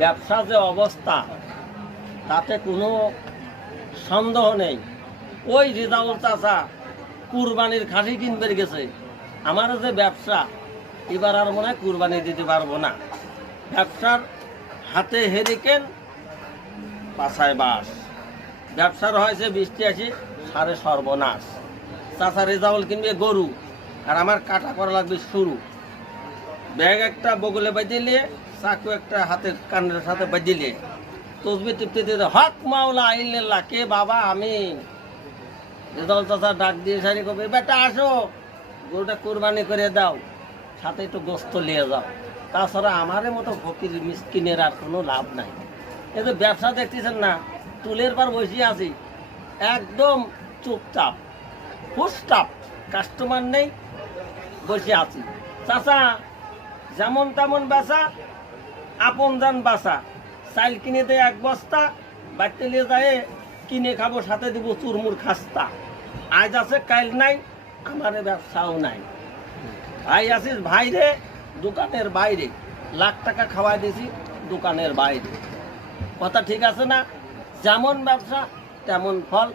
ব্যবসা যে অবস্থা তাতে কোনো সন্দেহ নেই। ওই রেজাউল চাচা কুরবানির খাসি কিনবে গেছে, আমার যে ব্যবসা এবার আর মনে হয় কুরবানি দিতে পারবো না। ব্যবসার হাতে হেরিকেন পাছায় বাস, ব্যবসার হয়েছে বৃষ্টি আসি সারে সর্বনাশ। চাচা রেজাউল কিনবে গরু আর আমার কাটা করা লাগবে শুরু। ব্যাগ একটা বগলে বাঁধিলে, চাকু একটা হাতের কানের সাথে বাঁধিলে, তসবি টিপতে দিতে হক মাওলা আইল্লাহ, কে বাবা আমি। রেজাউল চাচা ডাক দিয়ে সারি কবে, বেটা আসো গরুটা কুরবানি করে দাও, সাথে একটু গোস্ত নিয়ে যাও। তাছাড়া আমাদের মতো ফকির মিসকিনের আর কোনো লাভ নাই। এই যে ব্যবসা দেখতেছেন না, টুলের পর বসে আছি একদম চুপচাপ ফুসটাপ, কাস্টমার নেই, বসে আছি। চাচা যেমন তেমন বেচা, আপন যান বাসা, চাইল কিনে দেয় এক বস্তা, বাড়িতে নিয়ে যায় কিনে খাবো, সাথে দিব চুরমুর খাস্তা। আজ আছে কাইল নাই, আমার ব্যবসাও নাই। ভাই আছিস ভাইরে দোকানের বাইরে, লাখ টাকা খাওয়াই দিয়েছি দোকানের বাইরে। কথা ঠিক আছে না? যেমন ব্যবসা তেমন ফল,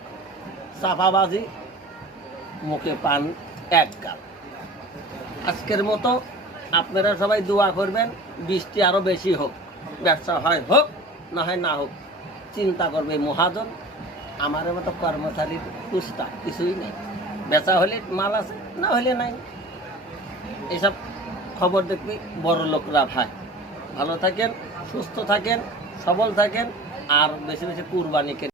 চাপাবাজি মুখে পান এক গাল। আজকের মতো আপনারা সবাই দোয়া করবেন, বৃষ্টি আরো বেশি হোক, ব্যবসা হয় হোক না হয় না হোক। চিন্তা করবে মহাজন, আমার মতো কর্মচারীর কুস্তা কিছুই নেই। বেচা হলে মাল আছে, না হলে নাই। এসব খবর দেখবি বড় লোকরা ভাই। ভালো থাকেন, সুস্থ থাকেন, সবল থাকেন, আর বেশি বেশি কুরবানি